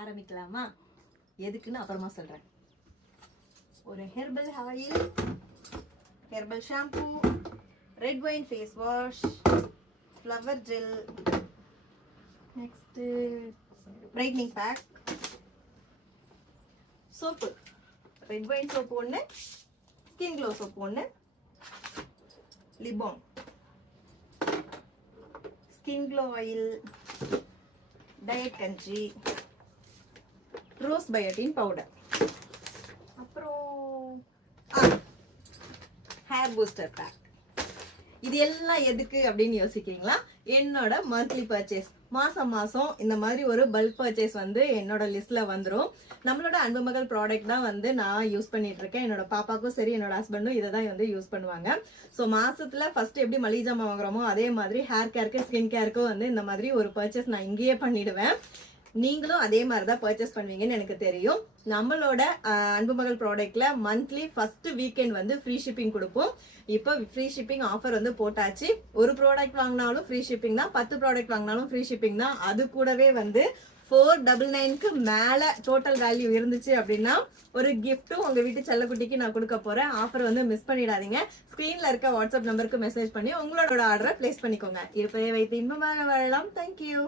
ஆரம்பிக்கலாமா? எதுக்குன்னு அப்புறமா சொல்றேன். ஒரு herbal oil, herbal shampoo, red wine face wash, flower gel, next brightening pack, soap, red wine soap ஒன்று, ஸ்கின் க்ளோ சோப்பு ஒன்று, lip balm, skin glow oil, diet கஞ்சி, rose biotin powder, அப்புறம் hair booster pack. இது எல்லாம் எதுக்கு அப்படின்னு யோசிக்கிறீங்களா? என்னோட மந்த்லி பர்ச்சேஸ், மாசம் மாசம் இந்த மாதிரி ஒரு பல்க் பர்ச்சேஸ் வந்து என்னோட லிஸ்ட்ல வந்துடும். நம்மளோட அன்பு மகள் ப்ராடக்ட் தான் வந்து நான் யூஸ் பண்ணிட்டு இருக்கேன். என்னோட பாப்பாக்கும் சரி என்னோட ஹஸ்பண்டும் இதை தான் வந்து யூஸ் பண்ணுவாங்க. ஸோ மாசத்துல ஃபர்ஸ்ட் எப்படி மளிகை ஜாமான் வாங்குறோமோ அதே மாதிரி ஹேர் கேருக்கு ஸ்கின் கேருக்கும் வந்து இந்த மாதிரி ஒரு பர்ச்சேஸ் நான் இங்கேயே பண்ணிடுவேன். நீங்களும் அதே மாதிரி தான் பர்ச்சேஸ் பண்ணுவீங்கன்னு எனக்கு தெரியும். நம்மளோட அன்பு மகள் ப்ராடக்ட்ல மந்த்லி ஃபர்ஸ்ட் வீக்கெண்ட் வந்து ஃப்ரீ ஷிப்பிங் கொடுப்போம். இப்போ ஃப்ரீ ஷிப்பிங் ஆஃபர் வந்து போட்டாச்சு. ஒரு ப்ராடக்ட் வாங்கினாலும் ஃப்ரீ ஷிப்பிங் தான், 10 ப்ராடக்ட் வாங்கினாலும் ஃப்ரீ ஷிப்பிங் தான். அது கூடவே வந்து 499க்கு மேல டோட்டல் வேல்யூ இருந்துச்சு அப்படின்னா ஒரு கிஃப்ட்டும் உங்க வீட்டு செல்லக்குட்டிக்கு நான் கொடுக்க போறேன். ஆஃபர் வந்து மிஸ் பண்ணிடாதீங்க. ஸ்கிரீன்ல இருக்க வாட்ஸ்அப் நம்பருக்கு மெசேஜ் பண்ணி உங்களோட ஆர்டரை பிளேஸ் பண்ணிக்கோங்க. இருப்பதை வைத்து இன்பமாக வாழலாம். தேங்க்யூ.